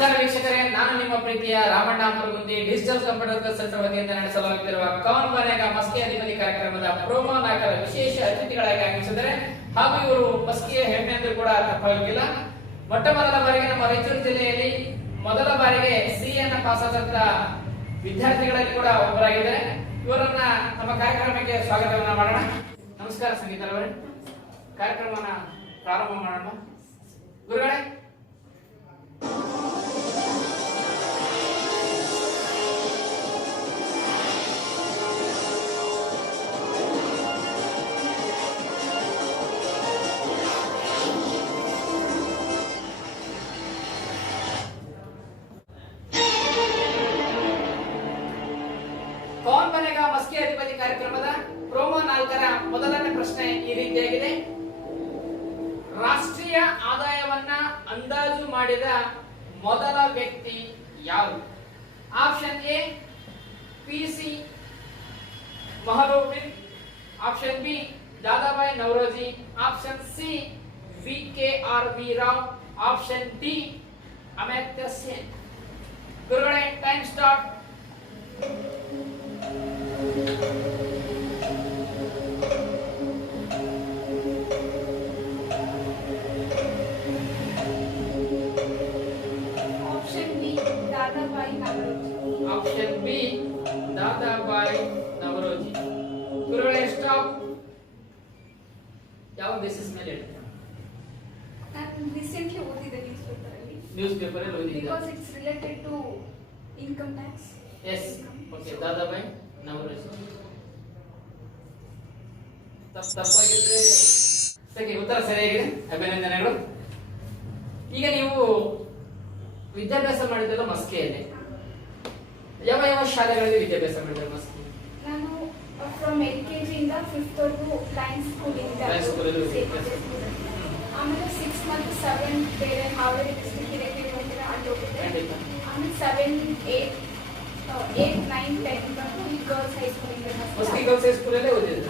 ನಮಸ್ಕಾರ ವೀಕ್ಷಕರೇ, ನಾನು ನಿಮ್ಮ ಪ್ರೀತಿಯ ರಾಮಣ್ಣ ಮುರುಗುಂದಿ ಡಿಜಿಟಲ್ ಕಂಪ್ಯೂಟರ್ ಸೆಂಟರ್ ವತಿಯಿಂದ ನಡೆಸಲಾಗುತ್ತಿರುವ ಕೌನ್ ಬನೇಗಾ ಮಸ್ಕಿ ಅಧಿಪತಿ ಕಾರ್ಯಕ್ರಮದ ಪ್ರೋಮೋ ನಾಯಕರ ವಿಶೇಷ ಅತಿಥಿಗಳಾಗಿ ಆಗಮಿಸಿದ್ದಾರೆ. ಹಾಗೂ ಇವರು ಮಸ್ಕಿಯ ಹೆಮ್ಮೆ ಎಂದು ಕೂಡ ತಪ್ಪಾಗಿಲ್ಲ. ಮೊಟ್ಟ ಮೊದಲ ಬಾರಿಗೆ ನಮ್ಮ ರಾಯಚೂರು ಜಿಲ್ಲೆಯಲ್ಲಿ ಮೊದಲ ಬಾರಿಗೆ ಸಿಎನ್ನ ಪಾಸ್ ಆದಂತ ವಿದ್ಯಾರ್ಥಿಗಳಲ್ಲಿ ಕೂಡ ಒಬ್ಬರಾಗಿದ್ದಾರೆ. ಇವರನ್ನ ನಮ್ಮ ಕಾರ್ಯಕ್ರಮಕ್ಕೆ ಸ್ವಾಗತವನ್ನ ಮಾಡೋಣ. ನಮಸ್ಕಾರ ಸಂಗೀತರವರೇ, ಕಾರ್ಯಕ್ರಮವನ್ನ ಪ್ರಾರಂಭ ಮಾಡೋಣ. ಗುರುಗಳೇ, ಕೌನ್ ಬನೇಗಾ ಮಸ್ಕಿ ಅಧಿಪತಿ ಕಾರ್ಯಕ್ರಮದ ಪ್ರೋಮೋ 4ರ ಮೊದಲನೇ ಪ್ರಶ್ನೆ ಈ ರೀತಿಯಾಗಿದೆ. ರಾಷ್ಟ್ರೀಯ ಆದಾಯವನ್ನ ಅಂದಾಜು ಮಾಡಿದ ಮೊದಲ ವ್ಯಕ್ತಿ ಯಾರು? Option A PC Mahalanobis, option B Dadabhai Naoroji, option C VKRV Rao, option D Amartya Sen. ಗುರುಗಳೇ, time start. Option B Dadabhai Naoroji. ಗುರುಗಳೇ, ಸ್ಟಾಪ್. ಯಾವ ಬೇಸಿಸ್ ಮೇಲೆ ಹೇಳ್ತೀರಾ? ನಾನು ರೀಸೆಂಟ್ಲಿ ಓದಿದೆ ನ್ಯೂಸ್ ಪೇಪರ್ ಅಲ್ಲಿ ಓದಿದ್ದೆ. Because it's related to income tax. Yes, okay, Dadabhai Naoroji. ತಪ್ಪಾಗಿದ್ರೆ ಸರಿ, ಉತ್ತರ ಸರಿಯಾಗಿದೆ, ಅಭಿನಂದನೆಗಳು. ಈಗ ನೀವು ವಿದ್ಯಾಭ್ಯಾಸ ಮಾಡಿದ್ದಲ್ಲ ಮಸ್ಕಿಯಲ್ಲಿ, ಯಾವ ಯಾವ ಶಾಲೆಗಳಲ್ಲಿ ವಿದ್ಯಾಭ್ಯಾಸ ಮಾಡಿದ್ರೆ ಮಸ್ಕಿ? ನಾನು ಫ್ರಮ್ LKG ಇಂದ 5th ವರೆಗೂ ಲೈನ್ ಸ್ಕೂಲ್ ಇಂದ ಆಮೇಲೆ 6 ಮತ್ತು 7 ಬೇರೆ ಹಾವೇರಿ ಡಿಸ್ಟ್ರಿಕ್ಟ್ ಇರಿಗೇಟೆಡ್ ಹೋಗಿದ್ರೆ ಅಲ್ಲಿ ಹೋಗಿದ್ದೆ. ಆಮೇಲೆ 7, 8, 9, 10 ಬಂದು ಈ ಗರ್ಲ್ಸ್ ಹೈಸ್ಕೂಲ್ ಇಂದ ಮಸ್ಕಿ ಗರ್ಲ್ಸ್ ಹೈಸ್ಕೂಲ್ ಅಲ್ಲೇ ಓದಿದ್ದೆ.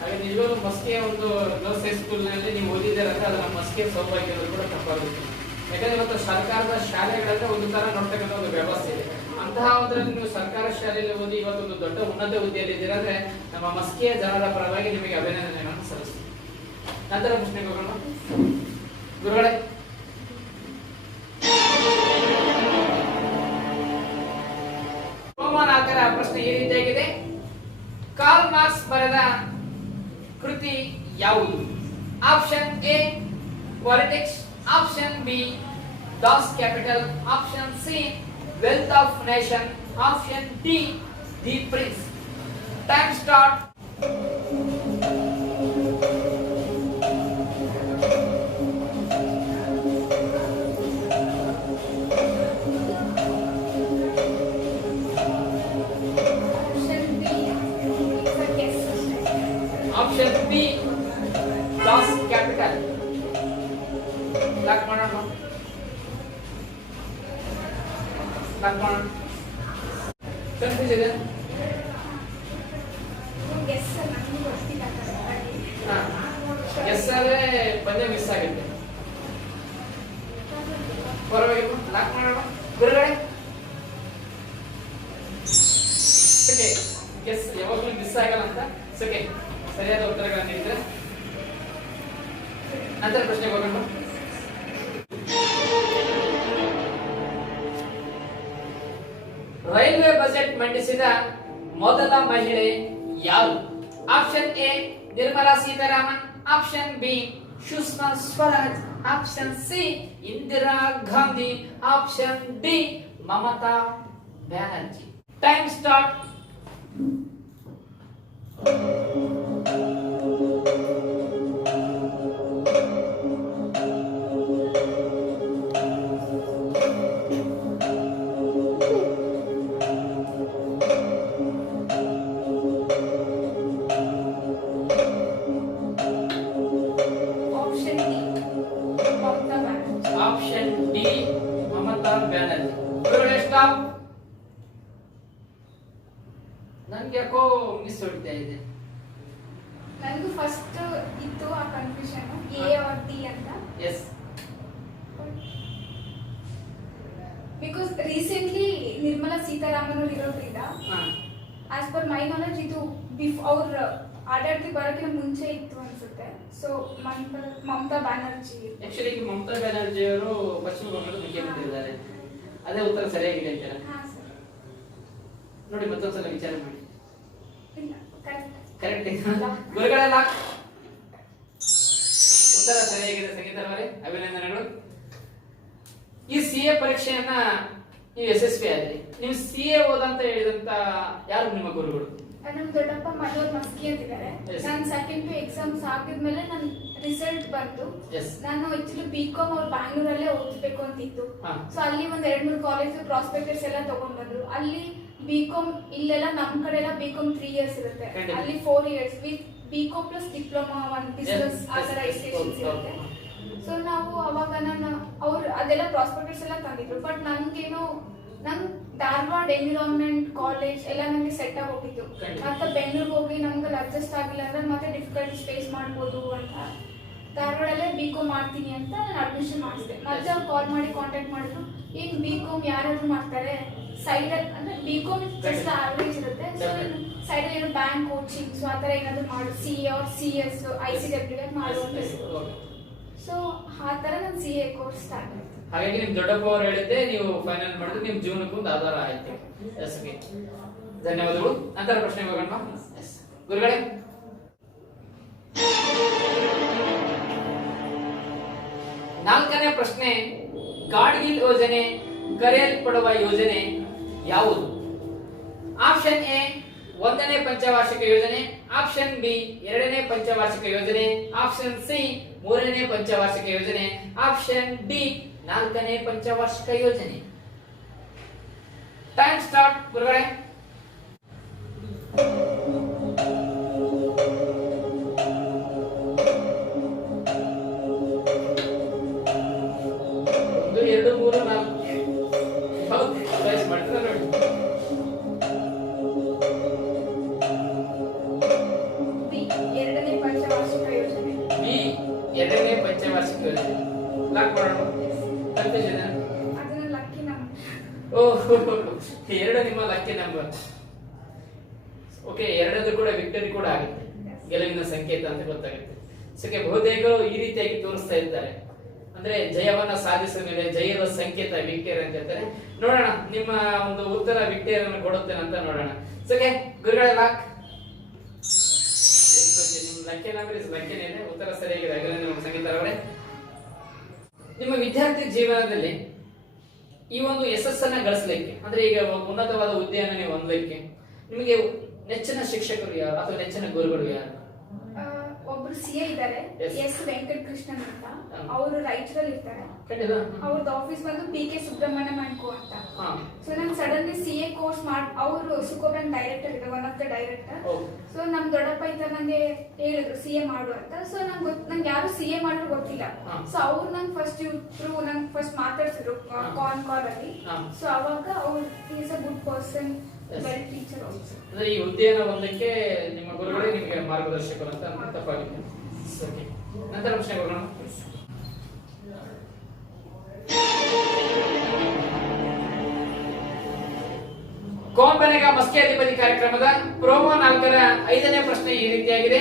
ಹಾಗೆ ನಿಜವಾಗ್ಲೂ ಮಸ್ಕಿಯ ಒಂದು ಗರ್ಲ್ಸ್ ಹೈಸ್ಕೂಲ್ ನಲ್ಲಿ ನೀವು ಓದಿದ್ದೀರ ಅಂತ ಅದನ್ನ ಮಸ್ಕಿಯ ಸೌಭಾಗ್ಯ ಕೂಡ ತಪ್ಪಾಗುತ್ತೆ. ಯಾಕಂದ್ರೆ ಇವತ್ತು ಸರ್ಕಾರದ ಶಾಲೆಗಳಲ್ಲಿ ಒಂದು ತರ ನೋಡ್ತಕ್ಕಂಥ ಒಂದು ವ್ಯವಸ್ಥೆ ಇದೆ. ಅಂತಹ ಒಂದರಲ್ಲಿ ನೀವು ಸರ್ಕಾರ ಶಾಲೆಯಲ್ಲಿ ಓದಿ ಇವತ್ತು ಒಂದು ದೊಡ್ಡ ಉನ್ನತ ಹುದ್ದೆಯಲ್ಲಿ ಇದ್ದೀರಾ ಅಂದ್ರೆ ನಮ್ಮ ಮಸ್ಕಿಯ ಜನರ ಪರವಾಗಿ ನಿಮಗೆ ಅಭಿನಂದನೆಗಳನ್ನು ಸಲ್ಲಿಸ್ತೀನಿ. ನಂತರ ಪ್ರಶ್ನೆಗೆ ಹೋಗೋಣ. ಗುರುಗಳೇ, ಪ್ರೋಮೋ 4ರ ಪ್ರಶ್ನೆ ಈ ರೀತಿಯಾಗಿದೆ. ಕಾರ್ಲ್ ಮಾರ್ಕ್ಸ್ ಬರೆದ ಕೃತಿ ಯಾವುದು? Option A politics, option B DOS capital, option C wealth of nation, option D the prince. Time start. Option B DOS capital. Lock ಮಾಡೋಣ. ಕನ್ಫ್ಯೂಸ್ ಇದೆ? ಎಸ್ ಆದ್ರೆ ಪದ್ಯ ಮಿಸ್ ಆಗುತ್ತೆ. ಪರವಾಗಿಲ್ಲ, ಲಾಕ್ ಮಾಡೋಣ. ಗುರುಗಳೇ, ಗೆಸ್ ಯಾವಾಗಲೂ ಮಿಸ್ ಆಗಲ್ಲ ಅಂತ ಸರಿಯಾದ ಉತ್ತರಗಳನ್ನು ನೀಡಿದ್ರೆ ನಂತರ ಪ್ರಶ್ನೆಗೆ ಹೋಗೋಣ. ರೈಲ್ವೆ ಬಜೆಟ್ ಮಂಡಿಸಿದ ಮೊದಲ ಮಹಿಳೆ ಯಾರು? Option A Nirmala Sitharaman, option B Sushma Swaraj, option C Indira Gandhi, option D Mamata Banerjee. Time start. Option D Mamata Banerjee. Stop. ನನ್ಗೆ ಯಾಕೋ ಮಿಸ್ ಹೊಡಿತಾ ಇದೆ. ನನಗೂ ಫಸ್ಟ್ ಇತ್ತು ಆ ಕನ್ಫ್ಯೂಷನ್ ಎ ಆರ್ ಡಿ ಅಂತ. Yes because recently Nirmala Sitharaman ಅವರು ಇರೋದ್ರಿಂದ ಆಸ್ ಪರ್ ಮೈ ನಾಲೆಜ್ ಇದು ಅವ್ರ ಆಡಳಿತ ಬರೋಕ್ಕಿಂತ ಮುಂಚೆ ಇತ್ತು ಅನ್ಸುತ್ತೆ. ಸೊ ಮಮತಾ ಬ್ಯಾನರ್ಜಿ. ಆಕ್ಚುಲಿ ಮಮತಾ ಬ್ಯಾನರ್ಜಿ ಅವರು ಪಶ್ಚಿಮ ಬಂಗಾಳದ ಮುಖ್ಯಮಂತ್ರಿ ಇದ್ದಾರೆ. ಅದೇ ಉತ್ತರ ಸರಿಯಾಗಿದೆ ಅಂತೀರಾ? ನೋಡಿ ಮತ್ತೊಂದ್ಸಲ ವಿಚಾರ ಮಾಡಿ. ಕರೆಕ್ಟ್ ಗುರುಗಳೆಲ್ಲ ಉತ್ತರ ಸರಿಯಾಗಿದೆ ಸಂಗೀತ ಅವರೇ, ಅಭಿನಂದನೆಗಳು. ಈ CA ಪರೀಕ್ಷೆಯನ್ನ ನೀವು ಯಶಸ್ವಿ ಆದ್ರಿ. ನೀವು CA ಓದಂತ ಹೇಳಿದಂತ ಯಾರು ನಿಮ್ಮ ಗುರುಗಳು? ನಮ್ ದೊಡ್ಡಪ್ಪ ಮನೋಹರ್ ಮಸ್ಕಿ ಅಂತಿದ್ದಾರೆ. ನಾನು ಸೆಕೆಂಡ್ ಪಿ ಎಕ್ಸಾಮ್ಸ್ ಆಗಿದ್ಮೇಲೆ ನನ್ ರಿಸಲ್ಟ್ ಬಂತು. ನಾನು ಆಕ್ಚುಲಿ BCom ಅವ್ರು ಬ್ಯಾಂಗ್ಳೂರಲ್ಲೇ ಓದ್ಬೇಕು ಅಂತಿತ್ತು. ಸೊ ಅಲ್ಲಿ ಒಂದ್ 2-3 ಕಾಲೇಜ್ ಪ್ರಾಸ್ಪೆಕ್ಟಸ್ ಎಲ್ಲ ತಗೊಂಡ್ ಬಂದ್ರು. ಅಲ್ಲಿ BCom ಇಲ್ಲೆಲ್ಲ ನಮ್ ಕಡೆ ಎಲ್ಲ BCom 3 years ಇರುತ್ತೆ, ಅಲ್ಲಿ 4 years with BCom plus diploma one business ಆ ತರ ಎಜುಕೇಶನ್ಸ್ ಇರುತ್ತೆ. ಸೊ ನಾವು ಅವಾಗ ಅವ್ರು ಅದೆಲ್ಲ ಪ್ರಾಸ್ಪೆಕ್ಟಸ್ ಎಲ್ಲ ತಂದಿದ್ರು. ಬಟ್ ನನ್ಗೇನೋ ನಮ್ ಧಾರವಾಡ ಎನ್ವಿರಾನ್ಮೆಂಟ್ ಕಾಲೇಜ್ ಎಲ್ಲ ನಂಗೆ ಸೆಟ್ ಆಗಿ ಹೋಗಿತ್ತು. ಮತ್ತೆ ಬೆಂಗಳೂರಿಗೆ ಹೋಗಿ ನಮ್ಗೆ ಅಡ್ಜಸ್ಟ್ ಆಗಿಲ್ಲ ಅಂದ್ರೆ ಮತ್ತೆ ಡಿಫಿಕಲ್ಟೀಸ್ ಫೇಸ್ ಮಾಡ್ಬೋದು ಅಂತ ಧಾರವಾಡಲ್ಲೇ BCom ಮಾಡ್ತೀನಿ ಅಂತ ನಾನು ಅಡ್ಮಿಷನ್ ಮಾಡಿಸಿದೆ. ಮತ್ತೆ ಅವ್ರು ಕಾಲ್ ಮಾಡಿ ಕಾಂಟ್ಯಾಕ್ಟ್ ಮಾಡಿದ್ರು, ಈಗ BCom ಯಾರಾದ್ರೂ ಮಾಡ್ತಾರೆ ಸೈಡ್ ಅಂದ್ರೆ BCom ಜಸ್ಟ್ ಆವರೇಜ್ ಇರುತ್ತೆ. ಸೊ ಸೈಡ್ ಏನೋ ಬ್ಯಾಂಕ್ ಕೋಚಿಂಗ್ ಸೊ ಆತರ ಏನಾದ್ರು ಮಾಡು, CA or CS ICW ಮಾಡು ಅಂತ ಹೇಳಿದ್ರು. ಸೊ ಆ ತರ ನಾನು CA ಕೋರ್ಸ್ ಸ್ಟಾರ್ಟ್ ಆಯ್ತು. ಹಾಗಾಗಿ ನಿಮ್ ದೊಡ್ಡಪ್ಪ ಅವರು ಹೇಳಿದ್ದೆ ನೀವು ಫೈನಲ್ ಮಾಡಿದ್ರೆ ನಿಮ್ ಜೀವನಕ್ಕೂ ಒಂದು ಆಧಾರ ಆಯ್ತು. ಧನ್ಯವಾದಗಳು. ನಂತರ ಪ್ರಶ್ನೆ ಹೋಗೋಣ. ಗುರುಗಳೇ, ನಾಲ್ಕನೇ ಪ್ರಶ್ನೆ, ಗಾಡ್ಗಿಲ್ ಯೋಜನೆ ಕರೆಯಲ್ಪಡುವ ಯೋಜನೆ ಯಾವುದು? ಆಪ್ಷನ್ ಎ 1ನೇ ಪಂಚವಾರ್ಷಿಕ ಯೋಜನೆ, ಆಪ್ಷನ್ ಬಿ 2ನೇ ಪಂಚವಾರ್ಷಿಕ ಯೋಜನೆ, ಆಪ್ಷನ್ ಸಿ 3ನೇ ಪಂಚವಾರ್ಷಿಕ ಯೋಜನೆ, ಆಪ್ಷನ್ ಡಿ 4ನೇ ಪಂಚವಾರ್ಷಿಕ ಯೋಜನೆ. ಟೈಮ್ ಸ್ಟಾರ್ಟ್ ಗುರುಗಳೇ. ಎರಡು ನಿಮ್ಮ ಲಕ್ಕಿ ನಂಬರ್. ಓಕೆ, ಎರಡದು ಕೂಡ ವಿಕ್ಟರಿ ಕೂಡ ಆಗುತ್ತೆ, ಗೆಲುವಿನ ಸಂಕೇತ ಅಂತ ಗೊತ್ತಾಗುತ್ತೆ. ಸಕ್ಕೆ ಬಹುತೇಕರು ಈ ರೀತಿಯಾಗಿ ತೋರಿಸ್ತಾ ಇದ್ದಾರೆ, ಅಂದ್ರೆ ಜಯವನ್ನ ಸಾಧಿಸುವ ಮೇಲೆ ಜಯದ ಸಂಕೇತ ವಿಕ್ಟರಿ ಅಂತ ಹೇಳ್ತಾರೆ. ನೋಡೋಣ ನಿಮ್ಮ ಒಂದು ಉತ್ತರ ವಿಕ್ಟರಿಯನ್ನು ಕೊಡುತ್ತೇನೆ ಅಂತ ನೋಡೋಣ. ಸಕ್ಕೆ ಗುರುಗಳ ಲಾಕ್ ನಿಮ್ಮ ಲಕ್ಕಿ ನಂಬರ್ ಇಸ್ ಲಕ್ಕಿ ಇದೆ. ಉತ್ತರ ಸರಿಯಾಗಿದೆ, ಅಭಿನಂದನೆ ಸಂಗೀತ ಅವರೇ. ನಿಮ್ಮ ವಿದ್ಯಾರ್ಥಿ ಜೀವನದಲ್ಲಿ ಈ ಒಂದು ಯಶಸ್ಸನ್ನ ಗಳಿಸಲಿಕ್ಕೆ ಅಂದ್ರೆ ಈಗ ಉನ್ನತವಾದ ಹುದ್ದೆಯನ್ನು ನೀವು ಹೊಂದಲಿಕ್ಕೆ ನಿಮಗೆ ನೆಚ್ಚಿನ ಶಿಕ್ಷಕರು ಯಾರು ಅಥವಾ ನೆಚ್ಚಿನ ಗುರುಗಳು ಯಾರು? ಒಬ್ರು CA ಇದ್ದಾರೆ, ಎಸ್ ವೆಂಕಟ ಕೃಷ್ಣನ್ ಅಂತ. ಅವರು ರಾಯಚೂರಲ್ಲಿ ಇರ್ತಾರೆ. ಅವ್ರದ್ದು ಆಫೀಸ್ ಬಂದು PK ಸುಬ್ರಹ್ಮಣ್ಯಂ ಅನ್ಕೋ ಅಂತ. ಸೊ ನಾನು ಸಡನ್ಲಿ CA ಕೋರ್ಸ್ ಅವರು ಸುಕೋ ಬ್ಯಾಂಕ್ ಡೈರೆಕ್ಟರ್ ಇದೆ, one of the director. So ನಮ್ ದೊಡ್ಡಪ್ಪ ಇದ್ದ ನಂಗೆ ಹೇಳಿದ್ರು CA ಮಾಡು ಅಂತ. ಸೊ ನಂಗೆ ಯಾರು CA ಮಾಡಿದ್ರು ಗೊತ್ತಿಲ್ಲ. ಸೊ ಅವ್ರು ನಂಗೆ ಫಸ್ಟ್ ಮಾತಾಡ್ಸಿದ್ರು ಕಾಲ್ ಅಲ್ಲಿ. ಸೊ ಅವಾಗ ಅವ್ರು is a good person, well teacher also. ಅಂದ್ರೆ ಈ ಹುದ್ದೆಯನ್ನು ಹೊಂದಕ್ಕೆ ನಿಮ್ಮ ಗುರುಗಳೇ ನಿಮಗೆ ಮಾರ್ಗದರ್ಶಕರು ಅಂತ ತಪ್ಪಾಗಿದೆ. ನಂತರ ಪ್ರಶ್ನೆ ಹೋಗೋಣ. ಕೌನ್ ಬನೇಗಾ ಮಸ್ಕಿ ಅಧಿಪತಿ ಕಾರ್ಯಕ್ರಮದ ಪ್ರೋಮೋ 4ರ 5ನೇ ಪ್ರಶ್ನೆ ಈ ರೀತಿಯಾಗಿದೆ.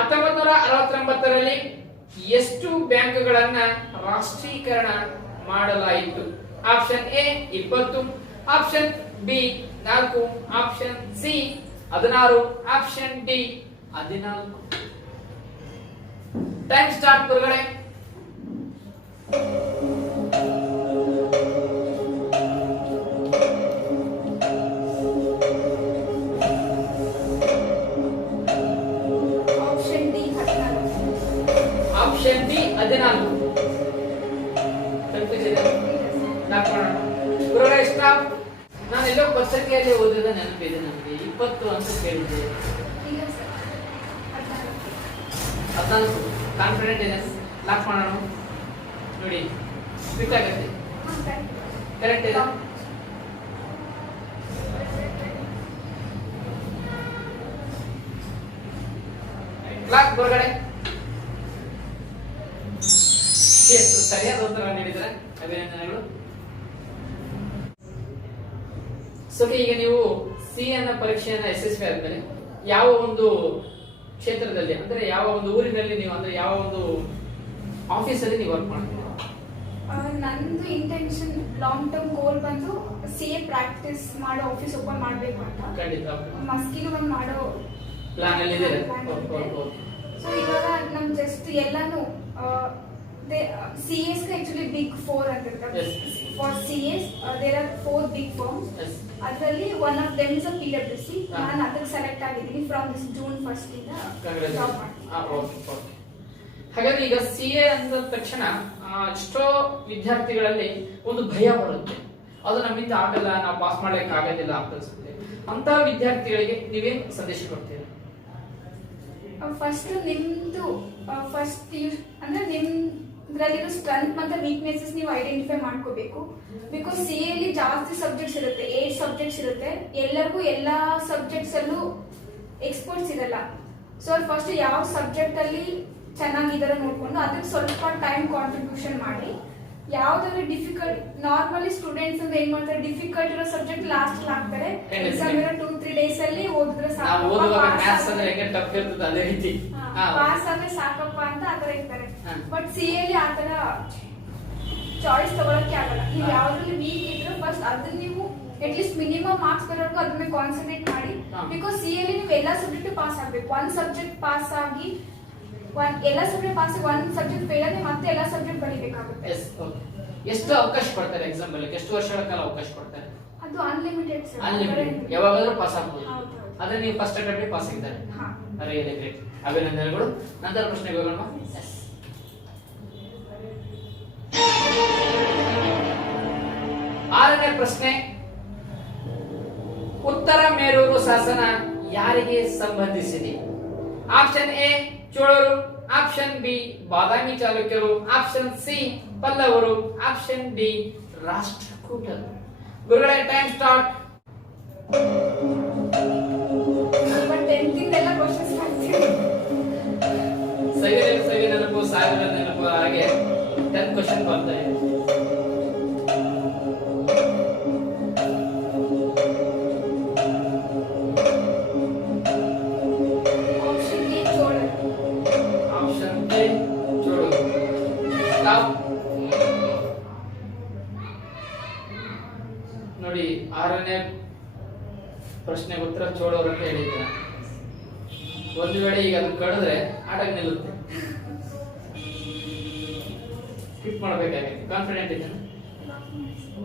1969ರಲ್ಲಿ ಎಷ್ಟು ಬ್ಯಾಂಕ್ಗಳನ್ನ ರಾಷ್ಟ್ರೀಕರಣ ಮಾಡಲಾಯಿತು? Option A 20, option B 4, option C 16, option D 14. Time start ಗುರುಗಳೇ. Option D 14. ಗುರುಗಳೇ ಸ್ಟಾಪ್. ನಾನು ಎಲ್ಲೋ ಪತ್ರಿಕೆಯಲ್ಲಿ ಓದಿದ ನೆನಪಿದೆ ನನಗೆ, 20 ಅಂತ ಕೇಳಿದ್ದೆ. 14 ಕಾನ್ಫಿಡೆಂಟ್ ಇದೆ. ಲಾಕ್ ಮಾಡೋಣ ನೋಡಿ, ಕ್ವಿಕ್ ಆಗುತ್ತೆ. ಕರೆಕ್ಟ್ ಇದೆ. ಲಾಕ್ ಹೊರಗಡೆ. ಎಷ್ಟು ಸರಿಯಾದ ಉತ್ತರ ನೀಡಿದ್ರೆ ಅಭಿನಂದನೆಗಳು. ಸೊ ಈಗ ನೀವು ಸಿ ಅನ್ನ ಪರೀಕ್ಷೆಯನ್ನ ಯಶಸ್ವಿ ಆದ್ಮೇಲೆ ಯಾವ ಒಂದು ಕ್ಷೇತ್ರದಲ್ಲಿ ಅಂದ್ರೆ ಯಾವ ಒಂದು ಊರಿನಲ್ಲಿ ನೀವು ಅಂದ್ರೆ ಯಾವ ಒಂದು ಆಫೀಸಲ್ಲಿ ನೀವು ವರ್ಕ್ ಮಾಡ್ತೀರಾ? ನಂದು ಇಂಟೆನ್ಷನ್ ಲಾಂಗ್ ಟರ್ಮ್ ಗೋಲ್ ಬಂದು CA ಪ್ರಾಕ್ಟೀಸ್ ಮಾಡೋ ಆಫೀಸ್ ಓಪನ್ ಮಾಡಬೇಕು ಅಂತ. ಖಂಡಿತ ಮಸ್ಕಿಲು ಒಂದು ಮಾಡೋ ಪ್ಲಾನ್ ಅಲ್ಲಿ ಇದೆ. ಸೊ ಇವಾಗ ನಮ್ ಜಸ್ಟ್ ಎಲ್ಲಾನು CAs ಆಕ್ಚುಲಿ ಬಿಗ್ 4 ಅಂತ ಇರುತ್ತೆ. For CAs there are 4 big firms. ಅದರಲ್ಲಿ one of them is PwC. ನಾನು ಅದಕ್ಕೆ ಸೆಲೆಕ್ಟ್ ಆಗಿದ್ದೀನಿ ಫ್ರಮ್ ದಿಸ್ ಜೂನ್ 1 ಇಂದ ಜಾಬ್ ಮಾಡ್ತೀನಿ. ಹಾಗಾದ್ರೆ ಈಗ CA ಅಂದ ತಕ್ಷಣ ಎಷ್ಟೋ ವಿದ್ಯಾರ್ಥಿಗಳಲ್ಲಿ ಒಂದು ಭಯ ಬರುತ್ತೆ, ಅದು ನಮ್ಮಿಂದ ಆಗಲ್ಲ, ನಾವು ಪಾಸ್ ಮಾಡ್ಲಿಕ್ಕೆ ಆಗೋದಿಲ್ಲ ಅಂತ ಅನ್ಸುತ್ತೆ. ಅಂತ ವಿದ್ಯಾರ್ಥಿಗಳಿಗೆ ನೀವೇನ್ ಸಂದೇಶ ಕೊಡ್ತೀರಾ? ಫಸ್ಟ್ ನಿಮ್ದು ಅಂದ್ರೆ ನಿಮ್ದ್ರಲ್ಲಿರೋ ಸ್ಟ್ರೆಂತ್ ಮತ್ತೆ ವೀಕ್ನೆಸಸ್ ನೀವು ಐಡೆಂಟಿಫೈ ಮಾಡ್ಕೋಬೇಕು. ಬಿಕಾಸ್ CA ಅಲ್ಲಿ ಜಾಸ್ತಿ ಸಬ್ಜೆಕ್ಟ್ಸ್ ಇರುತ್ತೆ, 8 ಸಬ್ಜೆಕ್ಟ್ಸ್ ಇರುತ್ತೆ. ಎಲ್ಲರಿಗೂ ಎಲ್ಲಾ ಸಬ್ಜೆಕ್ಟ್ಸ್ ಅಲ್ಲೂ ಎಕ್ಸ್ಪರ್ಟ್ಸ್ ಇರಲ್ಲ. ಸೊ ಫಸ್ಟ್ ಯಾವ ಸಬ್ಜೆಕ್ಟ್ ಅಲ್ಲಿ ಚೆನ್ನಾಗಿದಾರ ನೋಡ್ಕೊಂಡು ಅದಕ್ಕೆ ಸ್ವಲ್ಪ ಟೈಮ್ ಕಾಂಟ್ರಿಬ್ಯೂಷನ್ ಮಾಡಿ. ಯಾವ್ದಾದ್ರು ಡಿಫಿಕಲ್ಟ್, ನಾರ್ಮಲಿ ಸ್ಟೂಡೆಂಟ್ಸ್ ಅಂದ್ರೆ ಏನ್ ಮಾಡ್ತಾರೆ, ಡಿಫಿಕಲ್ಟ್ ಇರೋ ಸಬ್ಜೆಕ್ಟ್ ಲಾಸ್ಟ್ ಆಗ್ತಾರೆ. ಎಕ್ಸಾಮ್ ಇರೋ 2-3 ಡೇಸ್ ಅಲ್ಲಿ ಓದಿದ್ರೆ ಸಾಕು, ಪಾಸ್ ಆದ್ರೆ ಸಾಕಪ್ಪ ಅಂತ ಆತರ ಇರ್ತಾರೆ. ಬಟ್ CA ಅಲ್ಲಿ ಆತರ ಚಾಯ್ಸ್ ತಗೊಳಕ್ಕೆ ಆಗಲ್ಲ. ನೀವು ಯಾವ್ದ್ರಲ್ಲಿ ವೀಕ್ ಇದ್ರೆ ಫಸ್ಟ್ ಅದನ್ನ ನೀವು ಅಟ್ಲೀಸ್ಟ್ ಮಿನಿಮಮ್ ಮಾರ್ಕ್ಸ್ ಬರೋರ್ಗು ಅದ್ರ ಮೇಲೆ ಕಾನ್ಸಂಟ್ರೇಟ್ ಮಾಡಿ. ಬಿಕಾಸ್ CA ಅಲ್ಲಿ ನೀವು ಎಲ್ಲಾ ಸಬ್ಜೆಕ್ಟ್ ಪಾಸ್ ಆಗ್ಬೇಕು. ಒಂದ್ ಸಬ್ಜೆಕ್ಟ್ ಪಾಸ್ ಆಗಿ ಎಲ್ಲ ಸಬ್ಜೆಕ್ಟ್ ಪಾಸ್ ಆಗಿ ಒಂದ್ ಸಬ್ಜೆಕ್ಟ್ ಫೇಲ್ ಆದ್ರೆ ಮತ್ತೆ ಎಲ್ಲಾ ಸಬ್ಜೆಕ್ಟ್ ಬರೀಬೇಕಾಗುತ್ತೆ. ಎಷ್ಟು ಅವಕಾಶ ಕೊಡ್ತಾರೆ ಎಕ್ಸಾಮ್ ಬರಲಿಕ್ಕೆ? ಎಷ್ಟು ವರ್ಷಗಳ ಕಾಲ ಅವಕಾಶ ಕೊಡ್ತಾರೆ? ಅದು ಅನ್ಲಿಮಿಟೆಡ್ ಸರ್. ಅನ್ಲಿಮಿಟೆಡ್, ಯಾವಾಗಾದ್ರೂ ಪಾಸ್ ಆಗ್ಬೋದು. ಆದ್ರೆ ನೀವು ಫಸ್ಟ್ ಅಟೆಂಪ್ಟ್ ಪಾಸ್ ಆಗಿದ್ದಾರೆ. ರಿಯಲಿ ಗ್ರೇಟ್, ಅಭಿನಂದನೆಗಳು. ನಂತರ ಪ್ರಶ್ನೆಗೆ ಹೋಗೋಣ. ಆರನೇ ಪ್ರಶ್ನೆ, ಉತ್ತರ ಮೇರೂರು ಶಾಸನ ಯಾರಿಗೆ ಸಂಬಂಧಿಸಿದೆ? ಆಪ್ಷನ್ ಎ ಚೋಳರು, ಆಪ್ಷನ್ ಬಿ ಬಾದಾಮಿ ಚಾಲುಕ್ಯರು, ಆಪ್ಷನ್ ಸಿ ಪಲ್ಲವರು, ಆಪ್ಷನ್ ಡಿ ರಾಷ್ಟ್ರಕೂಟರು. ಗುರುಗಳೇ ಟೈಮ್ ಸ್ಟಾರ್ಟ್. ಸವಿ ನೆನಪು, ಸಾವಿರ ನೆನಪು, ಹಾಗೆ 10 ಕ್ವಶನ್ ಬರ್ತಾರೆ. ನೋಡಿ, ಆರನೇ ಪ್ರಶ್ನೆ ಉತ್ತರ ಚೋಳವರು ಅಂತ ಹೇಳಿದ್ದೀರ. ಒಂದು ವೇಳೆ ಈಗ ಅದನ್ನ ಕಡಿದ್ರೆ ಆಟಕ್ಕೆ ನಿಲ್ಲುತ್ತೆ. ಸ್ಕಿಪ್ ಮಾಡಬೇಕಾಗಿದೆ. ಕಾನ್ಫಿಡೆಂಟ್ ಇದೆ,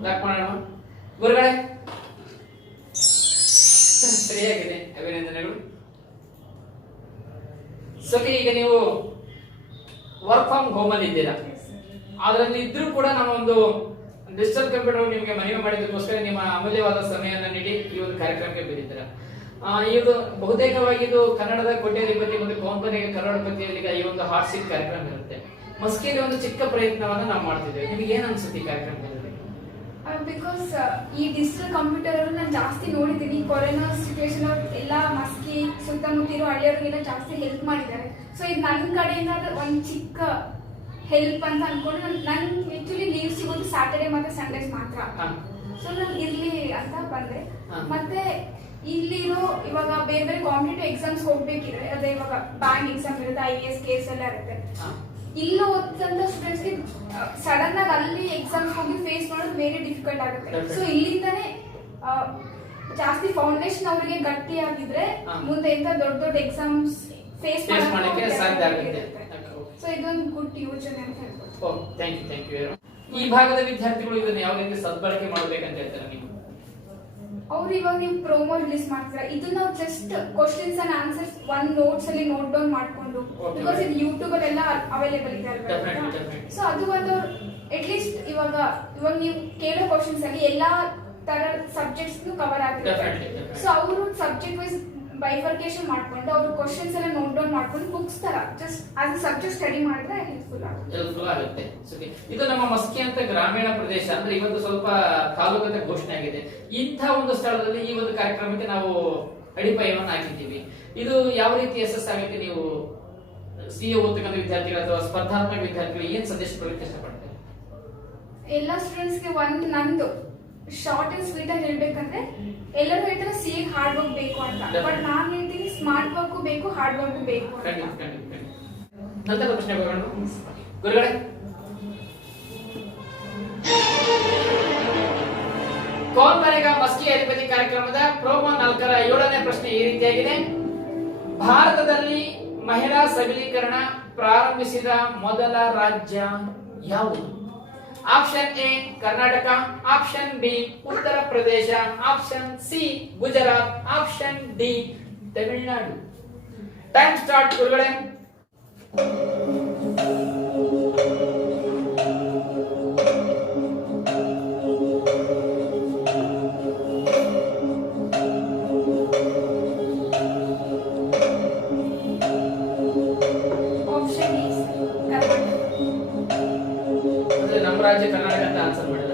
ಲಾಕ್ ಮಾಡೋಣ. ಗುರುಗಳೇ ಸರಿಯಾಗಿದೆ, ಅಭಿನಂದನೆಗಳು. ಸರಿ, ಈಗ ನೀವು ವರ್ಕ್ ಫ್ರಮ್ ಹೋಮ್ ಅಲ್ಲಿ ಇದ್ದೀರಾ. ಅದರಲ್ಲಿ ಇದ್ರೂ ಕೂಡ ನಮ್ಮ ಒಂದು ಡಿಜಿಟಲ್ ಕಂಪ್ಯೂಟರ್ ನಿಮಗೆ ಮನವಿ ಮಾಡಿದಕ್ಕೋಸ್ಕರ ನಿಮ್ಮ ಅಮೂಲ್ಯವಾದ ಸಮಯವನ್ನು ನೀಡಿ ಈ ಒಂದು ಕಾರ್ಯಕ್ರಮಕ್ಕೆ ಬಂದಿದ್ದೀರಾ. ಇದು ಬಹುತೇಕವಾಗಿ ಇದು ಕನ್ನಡದ ಕೋಟ್ಯಾಧಿಪತಿ ಮತ್ತು ಕೊಂಕಣಿಗೆ ಕನ್ನಡಪತಿಯಲ್ಲಿ ಈ ಒಂದು ಹಾಟ್ ಸೀಟ್ ಕಾರ್ಯಕ್ರಮ ಇರುತ್ತೆ. ಮಸ್ಕಿಯಲ್ಲಿ ಒಂದು ಚಿಕ್ಕ ಪ್ರಯತ್ನವನ್ನು ನಾವು ಮಾಡ್ತಿದ್ದೇವೆ. ನಿಮಗೆ ಏನ್ ಅನ್ಸುತ್ತೆ ಈ ಕಾರ್ಯಕ್ರಮದಲ್ಲಿ? ಬಿಕಾಸ್ ಈ ಡಿಜಿಟಲ್ ಕಂಪ್ಯೂಟರ್ ನಾನು ಜಾಸ್ತಿ ನೋಡಿದ್ದೀನಿ. ಕೊರೋನಾ ಸಿಚುವೇಶನ್ ಎಲ್ಲ ಮಸ್ಕಿ ಸುತ್ತಮುತ್ತ ಇರೋ ಹಳ್ಳಿಯವ್ರಿಗೆಲ್ಲ ಜಾಸ್ತಿ ಹೆಲ್ಪ್ ಮಾಡಿದ್ದಾರೆ. ಸೊ ಇದು ನನ್ನ ಕಡೆಯಿಂದ ಒಂದು ಚಿಕ್ಕ ಹೆಲ್ಪ್ ಅಂತ ಅನ್ಕೊಂಡು ನನ್ ಆಕ್ಚುಲಿ ಲೀವ್ ಸಿಗೋದು ಸ್ಯಾಟರ್ಡೆ ಮತ್ತೆ ಸಂಡೇಸ್ ಮಾತ್ರ. ಸೊ ನಾನು ಇರ್ಲಿ ಅಂತ ಬಂದೆ. ಮತ್ತೆ ಇಲ್ಲಿರೋ ಇವಾಗ ಬೇರೆ ಬೇರೆ ಕಾಂಪಿಟೇಟಿವ್ ಎಕ್ಸಾಮ್ಸ್ ಹೋಗ್ಬೇಕಿದ್ರೆ, ಅದೇ ಇವಾಗ ಬ್ಯಾಂಕ್ ಎಕ್ಸಾಮ್ ಇರುತ್ತೆ, IAS KS ಎಲ್ಲ ಇರುತ್ತೆ. ಇಲ್ಲಿ ಓದಂತ ಸ್ಟೂಡೆಂಟ್ಸ್ಗೆ ಸಡನ್ ಆಗಿ ಅಲ್ಲಿ ಎಕ್ಸಾಮ್ಸ್ ಹೋಗಿ ಫೇಸ್ ಮಾಡೋದು ವೇರಿ ಡಿಫಿಕಲ್ಟ್ ಆಗುತ್ತೆ. ಸೊ ಇಲ್ಲಿಂದಾನೇ ಜಾಸ್ತಿ ಫೌಂಡೇಶನ್ ಅವರಿಗೆ ಗಟ್ಟಿ ಆಗಿದ್ರೆ ಮುಂದೆ ಎಂತ ದೊಡ್ಡ ದೊಡ್ಡ ಎಕ್ಸಾಮ್ಸ್ ಫೇಸ್ ಮಾಡಕ್ಕೆ ಸಾಧ್ಯ ಆಗುತ್ತೆ. ಸೊ ಇದೊಂದು ಗುಡ್ ಯೋಜನೆ ಅಂತ ಹೇಳ್ಬೋದು. Thank you. ಈ ಭಾಗದ ವಿದ್ಯಾರ್ಥಿಗಳು ಇದನ್ನ ಯಾವ ರೀತಿ ಸದ್ಬಳಕೆ ಮಾಡಬೇಕಂತ ಹೇಳ್ತಾರೆ ನೀವು? ಅವ್ರು ಇವಾಗ ನೀವು ಪ್ರೋಮೋ ರಿಲೀಸ್ ಮಾಡ್ತೀರಾ, ಇದನ್ನ ನಾವು ಜಸ್ಟ್ ಕ್ವಶನ್ಸ್ ಅಂಡ್ ಆನ್ಸರ್ಸ್ ಒಂದ್ ನೋಟ್ಸ್ ಅಲ್ಲಿ ನೋಟ್ ಡೌನ್ ಮಾಡ್ಕೊಂಡು, ಬಿಕಾಸ್ ಇದು ಯೂಟ್ಯೂಬ್ ಅಲ್ಲೆಲ್ಲ ಅವೈಲೇಬಲ್ ಇದೆ ಅಲ್ವಾ. ಸೊ ಅದು ಒಂದು ಅಟ್ ಲೀಸ್ಟ್ ಇವಾಗ ನೀವು ಕೇಳೋ ಕ್ವಶನ್ಸ್ ಅಲ್ಲಿ ಎಲ್ಲಾ ತರ ಸಬ್ಜೆಕ್ಟ್ಸ್ ಕವರ್ ಆಗುತ್ತೆ. ಸೊ ಅವರು ಸಬ್ಜೆಕ್ಟ್ ವೈಸ್ ಬೈಫರ್ಕೇಶನ್ ಮಾಡ್ಕೊಂಡು ಅವ್ರ ಕ್ವಶನ್ಸ್ ಎಲ್ಲ ನೋಟ್ ಡೌನ್ ಮಾಡ್ಕೊಂಡು ಬುಕ್ಸ್ ತರ just as a subject study ಮಾಡಿದ್ರೆ ಹೆಲ್ಪ್ಫುಲ್ ಆಗುತ್ತೆ. ಇದು ನಮ್ಮ ಮಸ್ಕಿ ಅಂತ ಗ್ರಾಮೀಣ ಪ್ರದೇಶ, ಅಂದ್ರೆ ಇವತ್ತು ಸ್ವಲ್ಪ ತಾಲೂಕದ ಘೋಷಣೆ ಆಗಿದೆ. ಇಂಥ ಒಂದು ಸ್ಥಳದಲ್ಲಿ ಈ ಒಂದು ಕಾರ್ಯಕ್ರಮಕ್ಕೆ ನಾವು ಅಡಿಪಾಯವನ್ನು ಹಾಕಿದ್ದೀವಿ. ಇದು ಯಾವ ರೀತಿ ಯಶಸ್ಸಾಗುತ್ತೆ? ನೀವು CA ಓದ್ತಕ್ಕಂಥ ವಿದ್ಯಾರ್ಥಿಗಳು ಅಥವಾ ಸ್ಪರ್ಧಾತ್ಮಕ ವಿದ್ಯಾರ್ಥಿಗಳು ಏನ್ ಸಂದೇಶ ಕೊಡಲಿಕ್ಕೆ ಇಷ್ಟಪಡ್ತಾರೆ? ಎಲ್ಲ ಸ್ಟೂಡೆಂಟ್ಸ್ಗೆ ಒಂದು ನಂದು ಶಾರ್ಟ್ ಅಂಡ್ ಸ್ವೀಟ್ ಆಗಿ ಹೇಳ್ಬೇಕಂದ್ರೆ ಎಲ್ಲರೂ ಹೇಳ್ತಾರೆ ಸಿ ಹಾರ್ಡ್ ವರ್ಕ್ ಬೇಕು ಅಂತ, ಬಟ್ ನಾನು ಹೇಳ್ತೀನಿ ಸ್ಮಾರ್ಟ್ ವರ್ಕ್ ಬೇಕು, ಹಾರ್ಡ್ ವರ್ಕ್ ಬೇಕು ಅಂತ. ನಂತರ ಪ್ರಶ್ನೆ ಹೋಗೋಣ ಗುರುಗಳೇ. ಕೌನ್ ಬನೇಗಾ ಮಸ್ಕಿ ಅಧಿಪತಿ ಕಾರ್ಯಕ್ರಮದ ಪ್ರೋಮೋ 4ರ 7ನೇ ಪ್ರಶ್ನೆ ಈ ರೀತಿಯಾಗಿದೆ. ಭಾರತದಲ್ಲಿ ಮಹಿಳಾ ಸಬಲೀಕರಣ ಪ್ರಾರಂಭಿಸಿದ ಮೊದಲ ರಾಜ್ಯ ಯಾವುದು? Option A Karnataka, option B Uttar Pradesh, option C Gujarat, option D Tamil Nadu. Time start ಗುರುಗಳೇ. ನಮ್ಮ ರಾಜ್ಯ ಕರ್ನಾಟಕ ಅಂತ ಆನ್ಸರ್ ಮಾಡಿಲ್ಲ.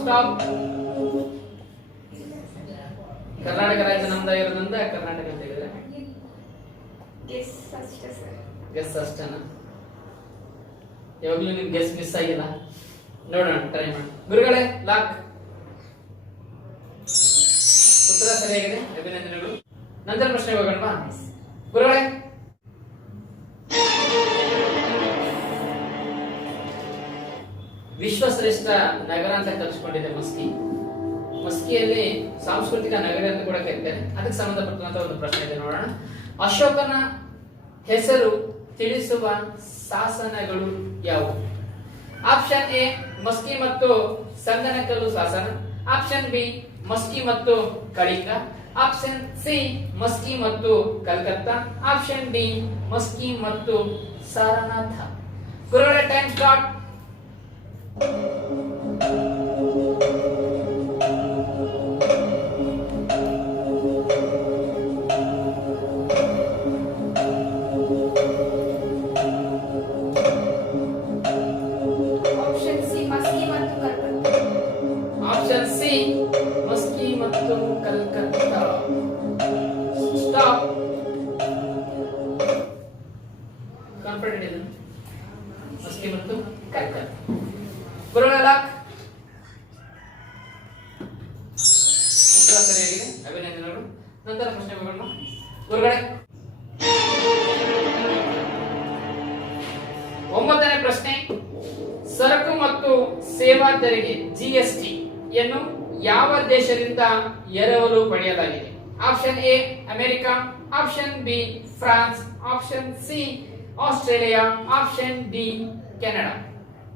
ಸ್ಟಾಪ್. ಕರ್ನಾಟಕ ರಾಜ್ಯ ನಮ್ದಾಗಿರೋದ್ರಿಂದ ಕರ್ನಾಟಕ ಅಂತ ಹೇಳಿದ್ರೆ ಗೆಸ್ ಅಷ್ಟೇನಾ? ಯಾವಾಗ್ಲೂ ನಿಮ್ ಗೆಸ್ ಮಿಸ್ ಆಗಿಲ್ಲ. ನೋಡೋಣ, ಟ್ರೈ ಮಾಡಿ ಗುರುಗಳೇ. ಲಾಕ್. ಉತ್ತರ ಸರಿಯಾಗಿದೆ, ಅಭಿನಂದನೆಗಳು. ನಂತರ ಪ್ರಶ್ನೆ ಹೋಗೋಣ ಗುರುಗಳೇ. ವಿಶ್ವಶ್ರೇಷ್ಠ ನಗರ ಅಂತ ಕಲ್ಸ್ಕೊಂಡಿದೆ ಮಸ್ಕಿ. ಮಸ್ಕಿಯಲ್ಲಿ ಸಾಂಸ್ಕೃತಿಕ ನಗರ ಅಂತ ಕೂಡ ಕರೀತಾರೆ. ಅದಕ್ಕೆ ಸಂಬಂಧಪಟ್ಟಂತ ಒಂದು ಪ್ರಶ್ನೆ ಇದೆ, ನೋಡೋಣ. ಅಶೋಕನ ಹೆಸರು ತಿಳಿಸುವ ಶಾಸನಗಳು ಯಾವುವು? ಆಪ್ಷನ್ ಎ ಮಸ್ಕಿ ಮತ್ತು ಸಂಗನಕಲ್ಲು ಶಾಸನ, ಆಪ್ಷನ್ ಬಿ ಮಸ್ಕಿ ಮತ್ತು ಕಳಿಕ, ಆಪ್ಷನ್ ಸಿ ಮಸ್ಕಿ ಮತ್ತು ಕಲ್ಕತ್ತಾ, ಆಪ್ಷನ್ ಡಿ ಮಸ್ಕಿ ಮತ್ತು ಸಾರನಾಥ. ಗುರುಗಳೇ, time start. Option C Maski ಮತ್ತು ಕಲ್ಕತ್ತಾ. ಸ್ಟಾಪ್. ಕಾನ್ಫಿಡೆಂಟ್ ಇದೆ ಮಸ್ಕಿ ಮತ್ತು ಕಲ್ಕತ್ತಾ. ಗುರುಗಳೇ, ಲಾಕ್. ಉತ್ತರ ಸರಿಯಾಗಿದೆ, ಅಭಿನಂದನೆಗಳು. ನಂತರ ಪ್ರಶ್ನೆ ಹೋಗೋಣ ಗುರುಗಳೇ. 9ನೇ ಪ್ರಶ್ನೆ. ಸರಕು ಮತ್ತು ಸೇವಾ ತೆರಿಗೆ ಜಿಎಸ್ಟಿ ಯನ್ನು ಯಾವ ದೇಶದಿಂದ ಎರವಲು ಪಡೆಯಲಾಗಿದೆ? Option A America, option B France, option C Australia, option D Canada.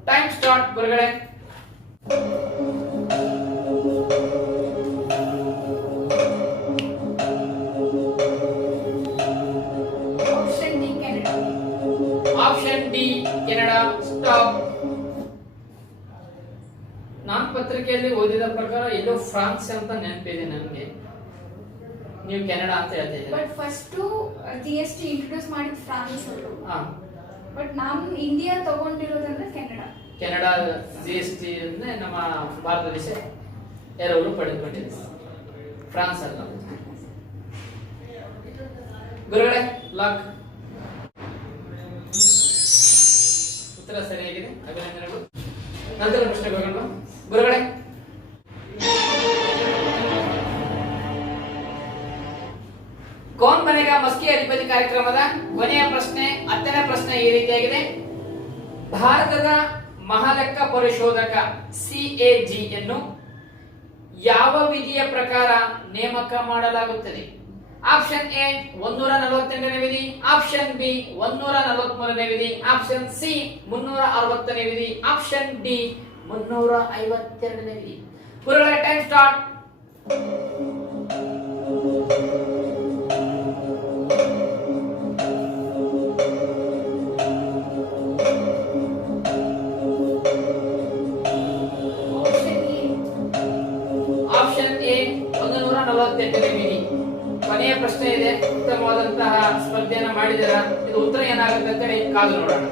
Time start ಗುರುಗಳೇ. Option D Canada. Option D Canada. Stop. ನಾನು ಪತ್ರಿಕೆಯಲ್ಲಿ ಓದಿದ ಪ್ರಕಾರ ಎಲ್ಲೋ ಫ್ರಾನ್ಸ್ ಅಂತ ನೆನಪಿದೆ ನನಗೆ, ನೀವು ಕೆನಡಾ ಅಂತ ಹೇಳ್ತಿದ್ದೀರಿ. ಬಟ್ ಫಸ್ಟ್ ಜಿಎಸ್ಟಿ ಇಂಟ್ರೊಡ್ಯೂಸ್ ಮಾಡಿದ ಫ್ರಾನ್ಸ್ ಅವರು, ಬಟ್ ನಾವು ಇಂಡಿಯಾ ತಗೊಂಡಿರೋದಂದ್ರೆ ಕೆನಡಾ. ಕೆನಡಾ ಜಿಎಸ್ಟಿ ಅಂದ್ರೆ ನಮ್ಮ ಭಾರತ ದೇಶ ಎರವಲು ಪಡೆದುಕೊಂಡಿದೆ, ಫ್ರಾನ್ಸ್ ಅಲ್ಲ. ಗುರುಗಳೇ, ಲಾಕ್. ಉತ್ತರ ಸರಿಯಾಗಿದೆ, ಅಭಿನಂದನೆಗಳು. ನಂತರ ಪ್ರಶ್ನೆ ಹೋಗೋಣ ಗುರುಗಳೇ. ಕೌನ್ ಬನೇಗಾ ಮಸ್ಕಿ ಅಧಿಪತಿ ಕಾರ್ಯಕ್ರಮದ ಕೊನೆಯ ಪ್ರಶ್ನೆ, 10ನೇ ಪ್ರಶ್ನೆ ಈ ರೀತಿಯಾಗಿದೆ. ಭಾರತದ ಮಹಾಲೆಕ್ಕ ಪರಿಶೋಧಕ ಸಿಎಜಿ ಯನ್ನು ಯಾವ ವಿಧಿಯ ಪ್ರಕಾರ ನೇಮಕ ಮಾಡಲಾಗುತ್ತದೆ? ಆಪ್ಷನ್ ಎ 148ನೇ ವಿಧಿ, ಆಪ್ಷನ್ ಬಿ 143ನೇ ವಿಧಿ, ಆಪ್ಷನ್ ಸಿ 360ನೇ ವಿಧಿ, ಆಪ್ಷನ್ ಡಿ 352ನೇ ವಿಧಿ. ಗುರುಗಳೇ, ಟೈಮ್ ಸ್ಟಾರ್ಟ್. ಆಪ್ಷನ್ ಎ 148ನೇ ವಿಧಿ. ಕೊನೆಯ ಪ್ರಶ್ನೆ ಇದೆ, ಉತ್ತಮವಾದಂತಹ ಸ್ಪರ್ಧೆಯನ್ನ ಮಾಡಿದ್ದೀರಾ. ಇದು ಉತ್ತರ ಏನಾಗುತ್ತೆ ಅಂತ ಕಾದು ನೋಡೋಣ.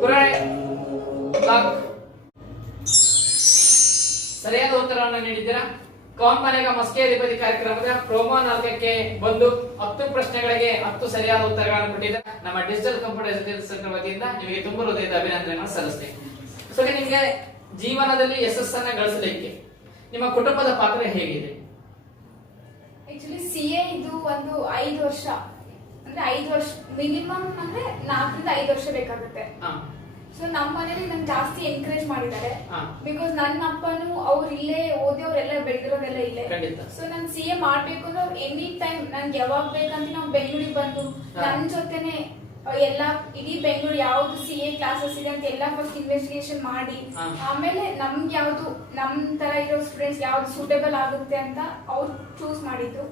ಗುರುಗಳೇ, ಲಾಕ್. ಸರಿಯಾದ ಉತ್ತರವನ್ನು ನೀಡಿದ್ದೀರಾ. ಕೌನ್ ಬನೇಗಾ ಮಸ್ಕಿ ಅಧಿಪತಿ ಕಾರ್ಯಕ್ರಮದ ಪ್ರೋಮೋ 4ಕ್ಕೆ ಬಂದು 10 ಪ್ರಶ್ನೆಗಳಿಗೆ 10 ಸರಿಯಾದ ಉತ್ತರಗಳನ್ನು ಕೊಟ್ಟಿದ್ದ ನಮ್ಮ ಡಿಜಿಟಲ್ ಕಂಪ್ಯೂಟರ್ ಎಜುಕೇಶನ್ ಸೆಂಟರ್ ವತಿಯಿಂದ ನಿಮಗೆ ತುಂಬ ಹೃದಯದ ಅಭಿನಂದನೆಗಳನ್ನು ಸಲ್ಲಿಸ್ತೇನೆ. ಸೊ ನಿಮಗೆ ಜೀವನದಲ್ಲಿ ಯಶಸ್ಸನ್ನ ಗಳಿಸಲಿಕ್ಕೆ ನಿಮ್ಮ ಕುಟುಂಬದ ಪಾತ್ರ ಹೇಗಿದೆ? ಆಕ್ಚುಲಿ CA ಇದು ಒಂದು 5 ವರ್ಷ, ಅಂದ್ರೆ 5 ವರ್ಷ ಮಿನಿಮಮ್, ಅಂದ್ರೆ 4 ರಿಂದ 5 ವರ್ಷ ಬೇಕಾಗುತ್ತೆ. ಸೊ ನಮ್ಮ ಮನೇಲಿ ನನ್ ಜಾಸ್ತಿ ಎನ್ಕರೇಜ್ ಮಾಡಿದ್ದಾರೆ. ಬಿಕಾಸ್ ನನ್ನ ಅಪ್ಪನು ಅವ್ರು ಇಲ್ಲೇ ಓದಿಯವ್ರೆಲ್ಲ ಬೆಳೆದಿರೋದೆಲ್ಲ ಇಲ್ಲೇ. ಸೊ ನಾನು CA ಮಾಡ್ಬೇಕು ಅಂದ್ರೆ ಅವ್ರು ಎನಿ ಟೈಮ್ ನನ್ಗೆ ಯಾವಾಗ ಬೇಕಂತ ನಾವು ಬೆಂಗಳೂರಿಗೆ ಬಂದು ನನ್ನ ಜೊತೆನೆ ಎಲ್ಲ ಇಡೀ ಬೆಂಗಳೂರು ಯಾವ್ದು CA ಕ್ಲಾಸಸ್ ಇದೆ ಅಂತ ಎಲ್ಲ ಫಸ್ಟ್ ಇನ್ವೆಸ್ಟಿಗೇಷನ್ ಮಾಡಿ, ಆಮೇಲೆ ನಮ್ಗೆ ಯಾವ್ದು ನಮ್ ತರ ಇರೋ ಸ್ಟೂಡೆಂಟ್ಸ್ ಯಾವ್ದು ಸೂಟೇಬಲ್ ಆಗುತ್ತೆ ಅಂತ ಅವ್ರು ಚೂಸ್ ಮಾಡಿದ್ರು.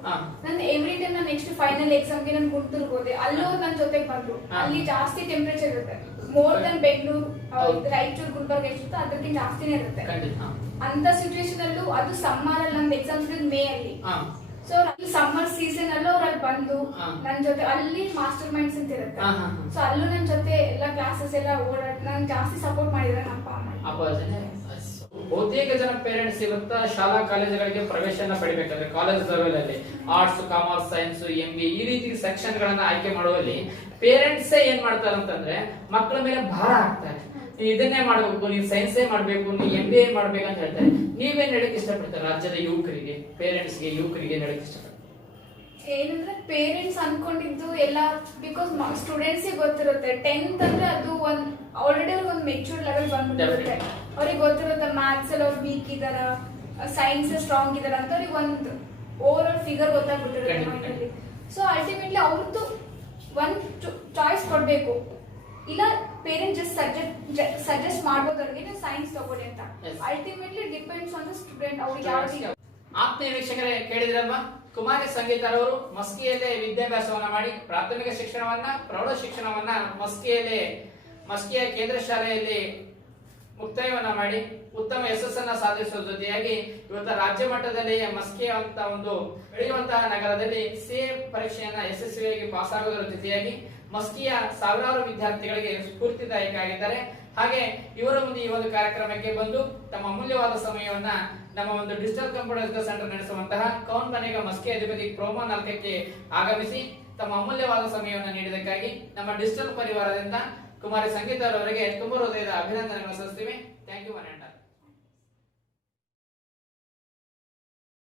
ನಾನು ಎವ್ರಿ ಟೈಮ್ ನಾನು ನೆಕ್ಸ್ಟ್ ಫೈನಲ್ ಎಕ್ಸಾಮ್ಗೆ ನಾನು ಗುಂಟೂರ್ಗೆ ಹೋದೆ, ಅಲ್ಲೂ ನನ್ನ ಜೊತೆಗೆ ಬಂದ್ರು. ಅಲ್ಲಿ ಜಾಸ್ತಿ ಟೆಂಪರೇಚರ್ ಇರುತ್ತೆ, ಮೋರ್ ದನ್ ಬೆಂಗಳೂರು, ರಾಯಚೂರು, ಗುಲ್ಬರ್ಗ ಎಷ್ಟಿರುತ್ತೆ ಅದಕ್ಕಿಂತ ಜಾಸ್ತಿನೇ ಇರುತ್ತೆ. ಅಂತ ಸಿಚುವೇಶನ್ ಅಲ್ಲೂ ಅದು ಸಮ್ಮರ್ ಅಲ್ಲಿ ನಂದು ಎಕ್ಸಾಮ್ಸ್ ಮೇ ಅಲ್ಲಿ. ಸೊ ಸಮ್ಮರ್ ಸೀಸನ್ ಅಲ್ಲೂ ಅವ್ರು ಅಲ್ಲಿ ಬಂದು ನನ್ ಜೊತೆ ಅಲ್ಲಿ ಮಾಸ್ಟರ್ ಮೈಂಡ್ಸ್ ಅಂತ ಇರುತ್ತೆ. ಸೊ ಅಲ್ಲೂ ನನ್ ಜೊತೆ ಎಲ್ಲ ಕ್ಲಾಸಸ್ ಎಲ್ಲ ಓಡಾಡ್ ನನ್ ಜಾಸ್ತಿ ಸಪೋರ್ಟ್ ಮಾಡಿದ್ರೆ ನಮ್ಮ ಅಪ್ಪ ಅಮ್ಮ. ಬಹುತೇಕ ಜನ ಪೇರೆಂಟ್ಸ್ ಇವತ್ತ ಶಾಲಾ ಕಾಲೇಜುಗಳಿಗೆ ಪ್ರವೇಶನ ಪಡಿಬೇಕಾದ್ರೆ ಕಾಲೇಜ್ ಲೆವೆಲ್ ಅಲ್ಲಿ ಆರ್ಟ್ಸ್, ಕಾಮರ್ಸ್, ಸೈನ್ಸ್, MBA ಈ ರೀತಿ ಸೆಕ್ಷನ್ ಗಳನ್ನ ಆಯ್ಕೆ ಮಾಡುವಲ್ಲಿ ಪೇರೆಂಟ್ಸ್ ಏನ್ ಮಾಡ್ತಾರೆ ಅಂತಂದ್ರೆ ಮಕ್ಕಳ ಮೇಲೆ ಭಾರ ಹಾಕ್ತಾರೆ. ನೀವು ಇದನ್ನೇ ಮಾಡ್ಬೇಕು, ನೀವು ಸೈನ್ಸೇ ಮಾಡ್ಬೇಕು, ನೀವು MBA ಮಾಡ್ಬೇಕು ಅಂತ ಹೇಳ್ತಾರೆ. ನೀವೇನ್ ಹೇಳಕ್ ಇಷ್ಟಪಡ್ತಾರೆ ರಾಜ್ಯದ ಯುವಕರಿಗೆ, ಪೇರೆಂಟ್ಸ್ಗೆ, ಯುವಕರಿಗೆ ಏನ್ ಹೇಳಕ್ ಇಷ್ಟಪಡ್ತಾರೆ? ಏನಂದ್ರೆ ಪೇರೆಂಟ್ಸ್ ಅನ್ಕೊಂಡಿದ್ದು ಎಲ್ಲ ಬಿಕಾಸ್ ಸ್ಟೂಡೆಂಟ್ಸ್ ಗೊತ್ತಿರುತ್ತೆ 10th ಅಂದ್ರೆ ಅದು ಆಲ್ರೆಡಿ ಅವ್ರಿಗೆ ಒಂದು ಮೆಚೂರ್ ಲೆವೆಲ್ ಬಂದ್ಬಿಟ್ಟಿರುತ್ತೆ. ಅವ್ರಿಗೆ ಗೊತ್ತಿರುತ್ತೆ ಮ್ಯಾಥ್ಸ್ ಅಲ್ಲಿ ಅವ್ರು ವೀಕ್ ಇದಾರ, ಸೈನ್ಸ್ ಸ್ಟ್ರಾಂಗ್ ಇದಾರ ಅಂತ ಅವ್ರಿಗೆ ಒಂದು ಓವರ್ ಆಲ್ ಫಿಗರ್ ಗೊತ್ತಾಗ್ಬಿಟ್ಟಿರುತ್ತೆ ಮೈಂಡಲ್ಲಿ. ಸೊ ಅಲ್ಟಿಮೇಟ್ಲಿ ಅವ್ರದ್ದು ಒಂದು ಚಾಯ್ಸ್ ಕೊಡ್ಬೇಕು. ಇಲ್ಲ ಪೇರೆಂಟ್ ಸಜೆಸ್ಟ್ ಮಾಡ್ಬೋದು ಅವ್ರಿಗೆ ನೀವು ಸೈನ್ಸ್ ತಗೊಳ್ಳಿ ಅಂತ. Ultimately depends on the student ಅವ್ರಿಗೆ ಯಾವ್ದು. ಆತ್ಮೀಯ ವೀಕ್ಷಕರೇ, ಕೇಳಿದ್ರಲ್ವಾ? ಕುಮಾರಿ ಸಂಗೀತರವರು ಮಸ್ಕಿಯಲ್ಲೇ ವಿದ್ಯಾಭ್ಯಾಸವನ್ನ ಮಾಡಿ ಪ್ರಾಥಮಿಕ ಶಿಕ್ಷಣವನ್ನ, ಪ್ರೌಢ ಶಿಕ್ಷಣವನ್ನ ಮಸ್ಕಿಯ ಕೇಂದ್ರ ಶಾಲೆಯಲ್ಲಿ ಮುಕ್ತಾಯವನ್ನ ಮಾಡಿ ಉತ್ತಮ ಯಶಸ್ಸನ್ನ ಸಾಧಿಸುವ ಜೊತೆಯಾಗಿ ಇವತ್ತು ರಾಜ್ಯ ಮಟ್ಟದಲ್ಲಿ ಮಸ್ಕಿ ಅಂತ ಒಂದು ಬೆಳೆಯುವಂತಹ ನಗರದಲ್ಲಿ CA ಪರೀಕ್ಷೆಯನ್ನ ಯಶಸ್ವಿಯಾಗಿ ಪಾಸ್ ಆಗೋದರ ಜೊತೆಯಾಗಿ ಮಸ್ಕಿಯ ಸಾವಿರಾರು ವಿದ್ಯಾರ್ಥಿಗಳಿಗೆ ಸ್ಫೂರ್ತಿದಾಯಕ ಆಗಿದ್ದಾರೆ. ಹಾಗೆ ಇವರ ಮುಂದೆ ಈ ಒಂದು ಕಾರ್ಯಕ್ರಮಕ್ಕೆ ಬಂದು ತಮ್ಮ ಅಮೂಲ್ಯವಾದ ಸಮಯವನ್ನ ನಮ್ಮ ಒಂದು ಡಿಜಿಟಲ್ ಕಂಪ್ಯೂಟರ್ ಸೆಂಟರ್ ನಡೆಸುವಂತಹ ಕೌನ್ ಬನೇಗ ಮಸ್ಕಿ ಅಧಿಪತಿ ಪ್ರೋಮೋ 4ಕ್ಕೆ ಆಗಮಿಸಿ ತಮ್ಮ ಅಮೂಲ್ಯವಾದ ಸಮಯವನ್ನು ನೀಡಿದಕ್ಕಾಗಿ ನಮ್ಮ ಡಿಜಿಟಲ್ ಪರಿವಾರದಿಂದ ಕುಮಾರಿ ಸಂಗೀತ ಅವರಿಗೆ ತುಂಬ ಹೃದಯದ ಅಭಿನಂದನೆಗಳನ್ನು ಸಲ್ಲಿಸ್ತೀವಿ. Thank you.